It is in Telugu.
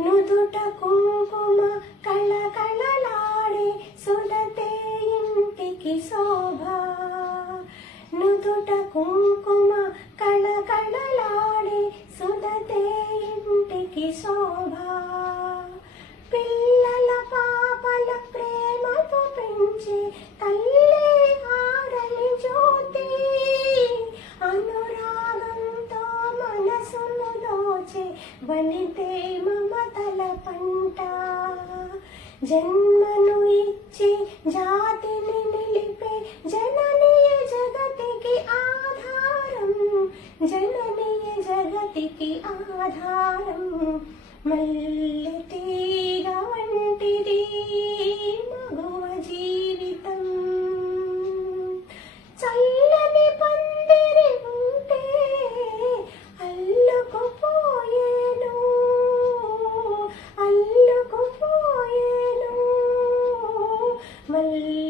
నుదుట కుంకుమ కళకళలాడే సుడతే ఇంటికి శోభ. నుదుట కుంకుమ కళకళలాడే సుడతే ఇంటికి శోభ. పిల్లల పాపల ప్రేమతో పెంచి తల్లి ఆడని జ్యోతి. అనురాగంతో మనసును దోచే వనితే మమతల పంట. జన్మను ఇచ్చి జాతిని నిలిపే జననీయ జగతికి ఆధారం. జననీయ జగతికి ఆధారం. మల్లె తీగ వంటిది మగువ జీవితం. చల్లని పందిరి ఉంటే అల్లుకుపోయేను. అల్లుకుపోయేను. మల్లె